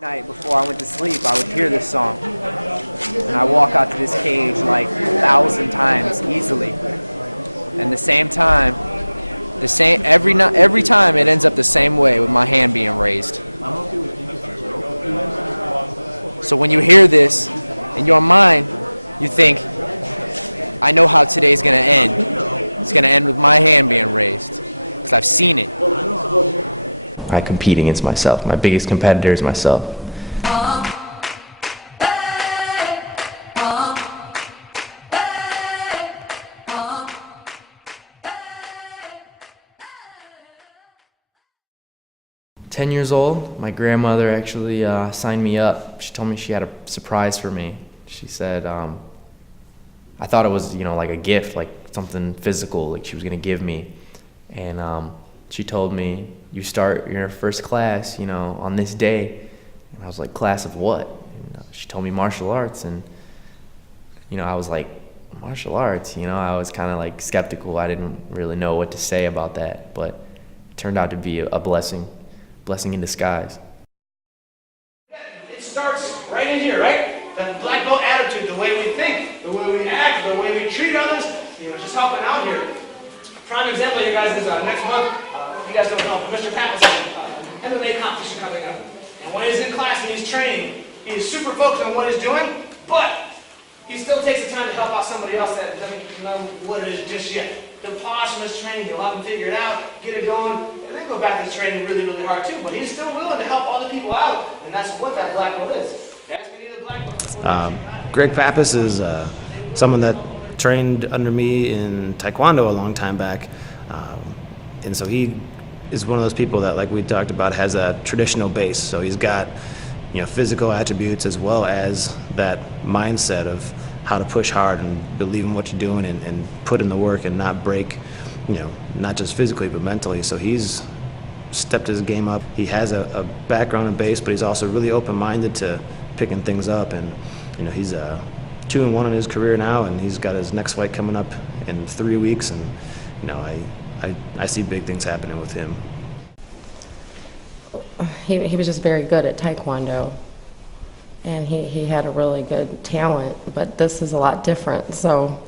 Night before I went to sleep, I would hear this song, and I walk out to this cage like 1,000 times easily. And every time it ends up the same way with my hand being raised. So when you hear this in your mind, you think, I know how today's gonna end. It's gonna end with my hand being raised, because I've seen it. I compete against myself. My biggest competitor is myself. 10 years old, my grandmother actually signed me up. She told me she had a surprise for me. She said, I thought it was, like a gift, like something physical, like she was gonna give me. And she told me, you start your first class, on this day. And I was like, class of what? And she told me martial arts, and I was like, martial arts? I was kind of like skeptical. I didn't really know what to say about that, but it turned out to be a blessing in disguise. It starts right in here, right? The black belt attitude, the way we think, the way we act, the way we treat others, just helping out here. Prime example, you guys, is next month, you guys don't know, but Mr. Pappas has an MMA competition coming up. And when he's in class and he's training, he's super focused on what he's doing, but he still takes the time to help out somebody else that doesn't know what it is just yet. He'll pause from his training, he'll help him figure it out, get it going, and then go back to his training really, really hard too. But he's still willing to help other people out, and that's what that black belt is. That's me the black belt. Greg Pappas is someone that trained under me in Taekwondo a long time back, and so he is one of those people that, like we talked about, has a traditional base. So he's got physical attributes as well as that mindset of how to push hard and believe in what you're doing and put in the work and not break, not just physically but mentally. So he's stepped his game up. He has a background in base, but he's also really open-minded to picking things up. And he's 2-1 in his career now, and he's got his next fight coming up in 3 weeks. And I see big things happening with him. He was just very good at Taekwondo, and he had a really good talent, but this is a lot different, so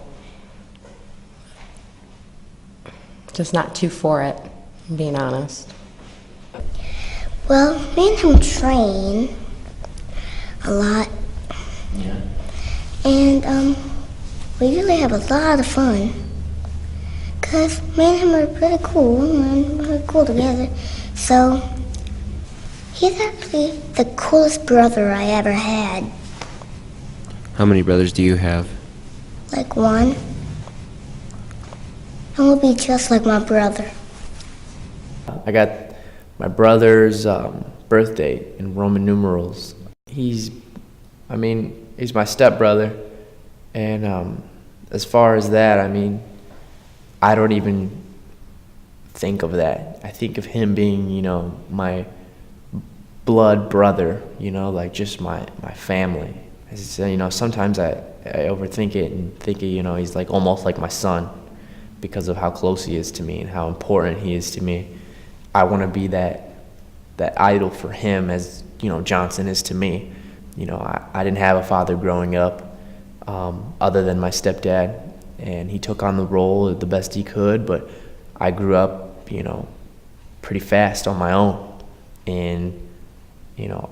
just not too for it, being honest. Well, me and him train a lot, and we usually have a lot of fun, because me and him are pretty cool, and we're cool together, so he's actually the coolest brother I ever had. How many brothers do you have? Like one. And we'll be just like my brother. I got my brother's birthday in Roman numerals. He's my stepbrother, and as far as that, I don't even think of that. I think of him being, my blood brother, like just my family. Sometimes I overthink it and think, he's like almost like my son because of how close he is to me and how important he is to me. I want to be that idol for him as, Johnson is to me. I didn't have a father growing up other than my stepdad, and he took on the role the best he could, but I grew up, pretty fast on my own. And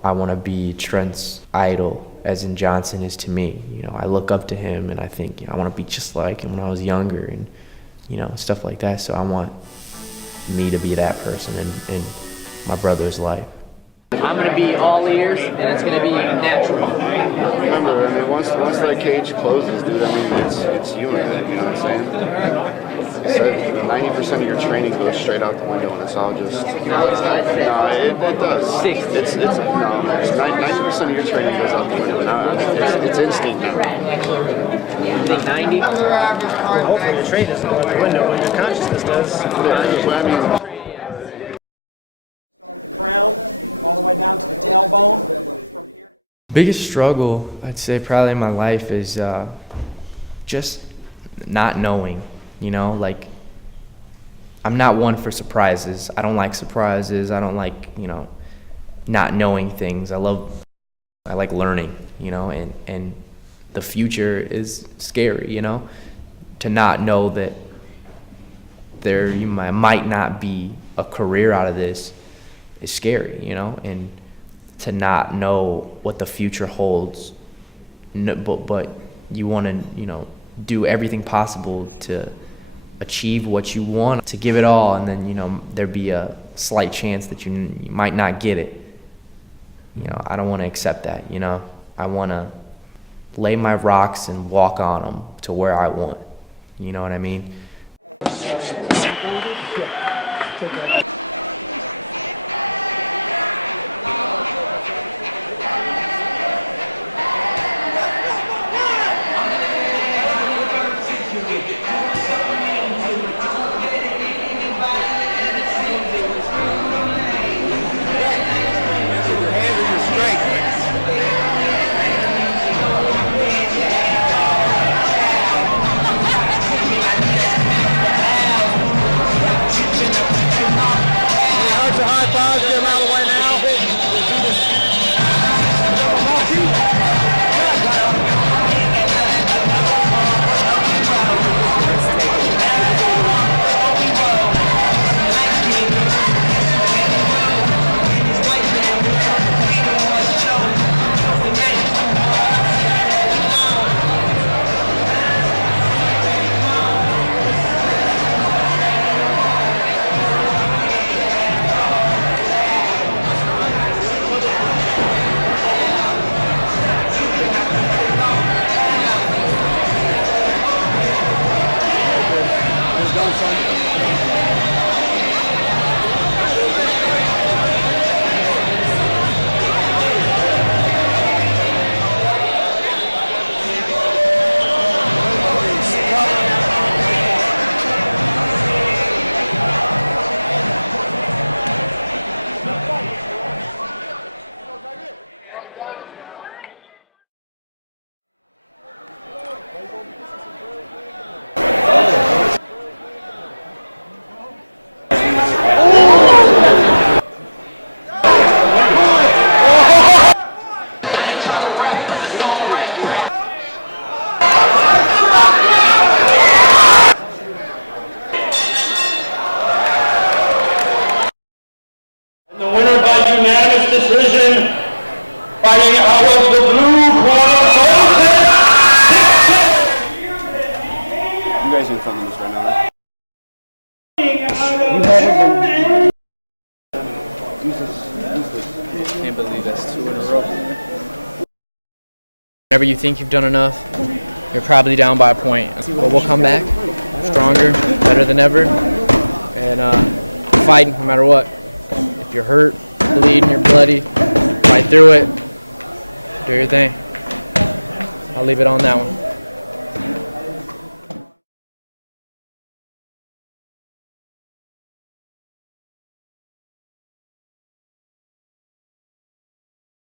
I want to be Trent's idol, as in Johnson is to me. I look up to him, and I think I want to be just like him when I was younger, and stuff like that. So I want me to be that person in my brother's life. I'm gonna be all ears, and it's gonna be natural. Remember, once that cage closes, dude, it's you and it. You know what I'm saying? So 90% of your training goes straight out the window, and it's all just. No, it does. 60. It's 90% of your training goes out the window. Now it's instinct now. You think 90? Hopefully your training doesn't go out the window when your consciousness does. Crown all the way down to the tailbone. Biggest struggle, I'd say, probably in my life is just not knowing. I'm not one for surprises. I don't like surprises. I don't like, not knowing things. I like learning, you know, and the future is scary, you know, to not know that might not be a career out of this is scary, you know, and to not know what the future holds, but you want to, you know, do everything possible to achieve what you want, to give it all, and then, you know, there'd be a slight chance that you might not get it. You know, I don't want to accept that, you know. I want to lay my rocks and walk on them to where I want. You know what I mean? The winner by unanimous decision, fighting out of the blue corner, You guys are filming this right now, right? Can't believe that's 2 in a row. Whenever you think you've done enough, you're probably down by a point. But we'll come back stronger, better than ever, and fighting no matter what. If you're hurt, bleeding, you're bloody, fight through it. Do your thing. I'll leave it on that one.